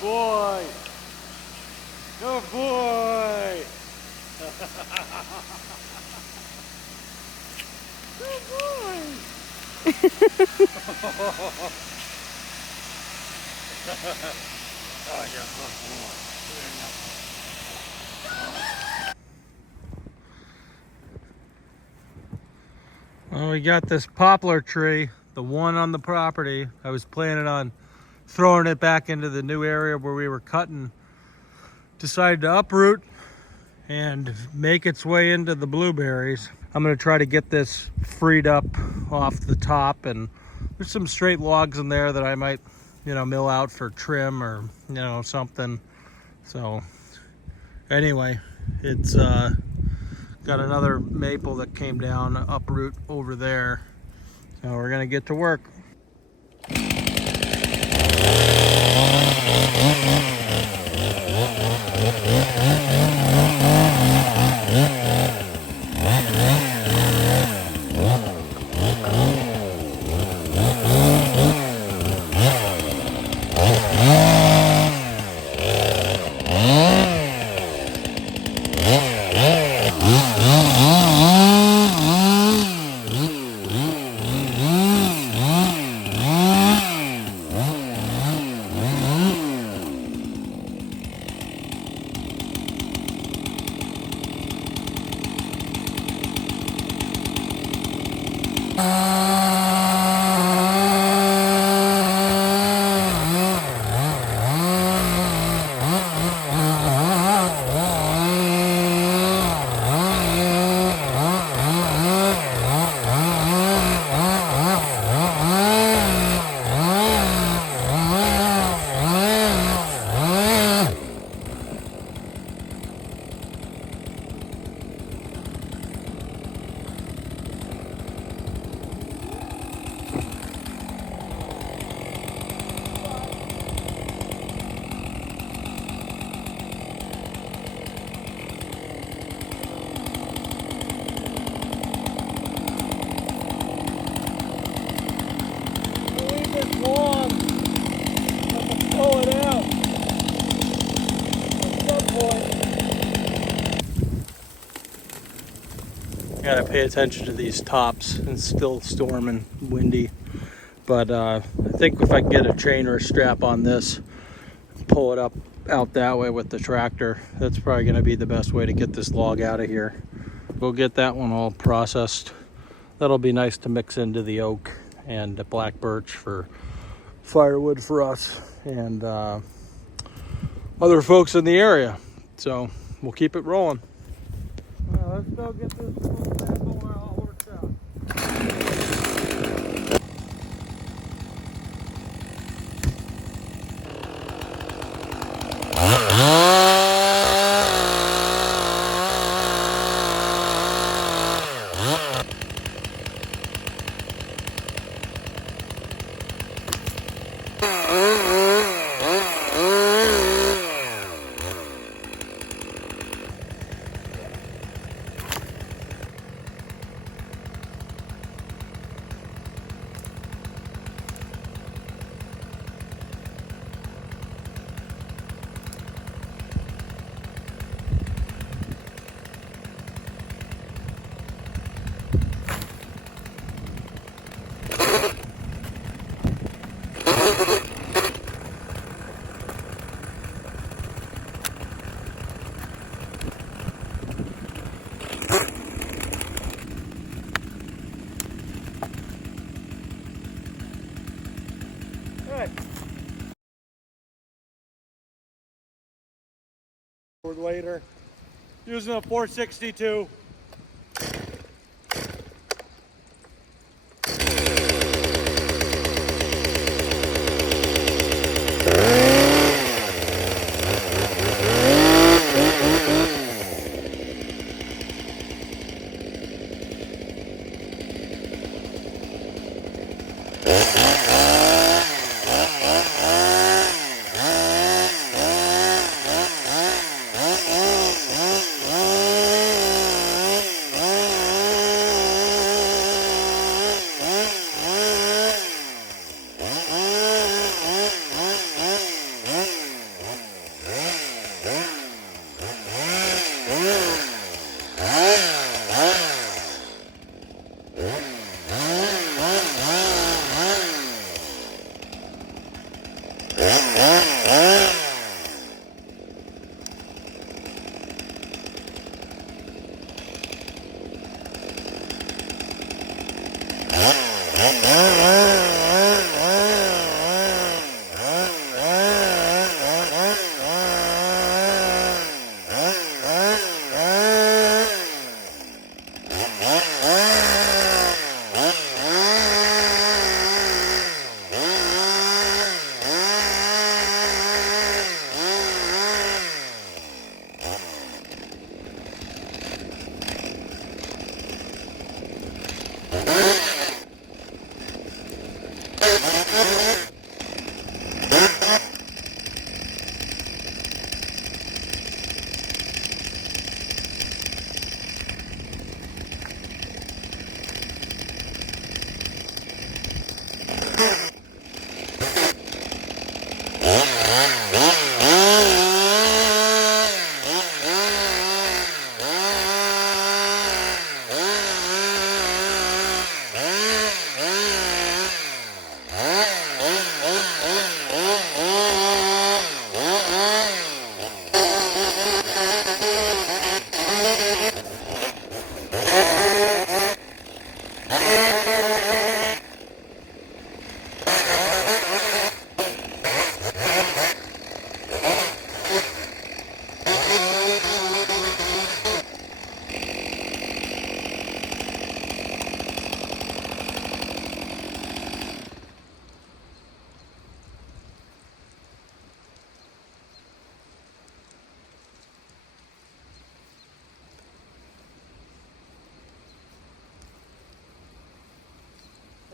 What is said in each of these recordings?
boy. Good boy. Good boy. Oh, you're a good boy. Well, we got this poplar tree, the one on the property. I was planning on throwing it back into the new area where we were cutting. Decided to uproot and make its way into the blueberries. I'm gonna try to get this freed up off the top, and there's some straight logs in there that I might, mill out for trim or, something. So anyway, it's got another maple that came down uproot over there. So we're gonna get to work. Long. I'm gonna pull it out at some point. Gotta pay attention to these tops. It's still storm and windy, but I think if I can get a chain or a strap on this, pull it up out that way with the tractor, that's probably gonna be the best way to get this log out of here. We'll get that one all processed. That'll be nice to mix into the oak and the black birch for firewood for us and other folks in the area. So we'll keep it rolling. Let's go get this little sample all worked out. Later, using a 462.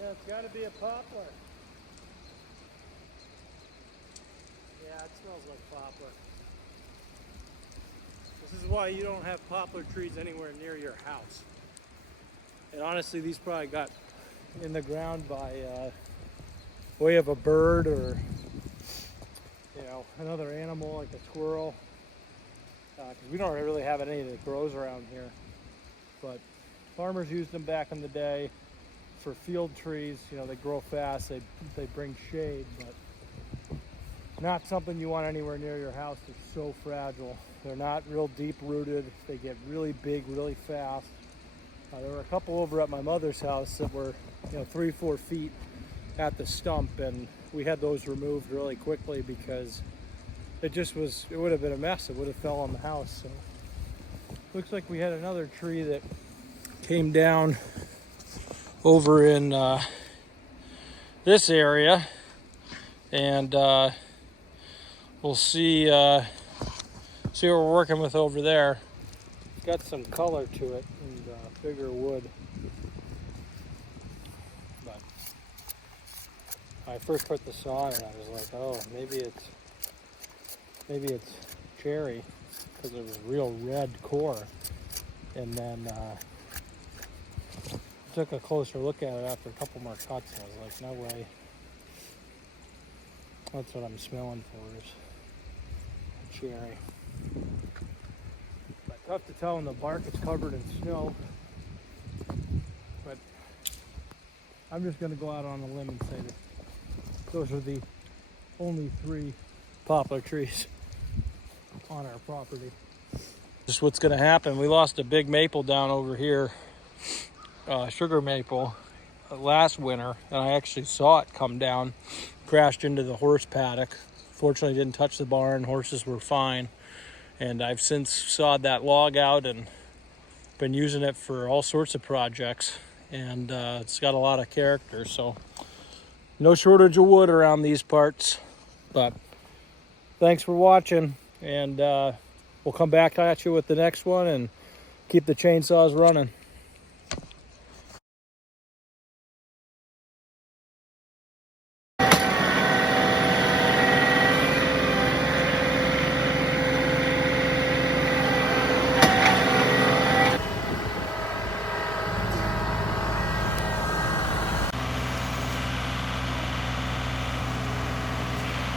Yeah, it's got to be a poplar. Yeah, it smells like poplar. This is why you don't have poplar trees anywhere near your house. And honestly, these probably got in the ground by way of a bird or, you know, another animal like a squirrel. Because we don't really have any that grows around here. But farmers used them back in the day for field trees. You know, they grow fast, they bring shade, but not something you want anywhere near your house. They're so fragile. They're not real deep rooted. They get really big really fast. There were a couple over at my mother's house that were, you know, 3-4 feet at the stump, and we had those removed really quickly because it would have been a mess. It would have fell on the house. So looks like we had another tree that came down over in this area, and we'll see what we're working with over there. It's got some color to it and bigger wood. But when I first put the saw in, I was like, oh, maybe it's cherry, because it was real red core. And then took a closer look at it after a couple more cuts, and I was like, no way. That's what I'm smelling for, is cherry. But tough to tell when the bark is covered in snow. But I'm just going to go out on a limb and say that those are the only 3 poplar trees on our property. Just what's going to happen. We lost a big maple down over here. Sugar maple last winter, and I actually saw it come down, crashed into the horse paddock. Fortunately, didn't touch the barn. Horses were fine, and I've since sawed that log out and been using it for all sorts of projects, and it's got a lot of character. So no shortage of wood around these parts. But thanks for watching, and we'll come back at you with the next one and keep the chainsaws running.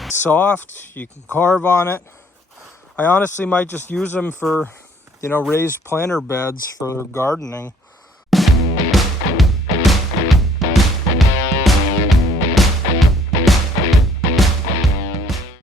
Soft, you can carve on it. I honestly might just use them for, you know, raised planter beds for gardening.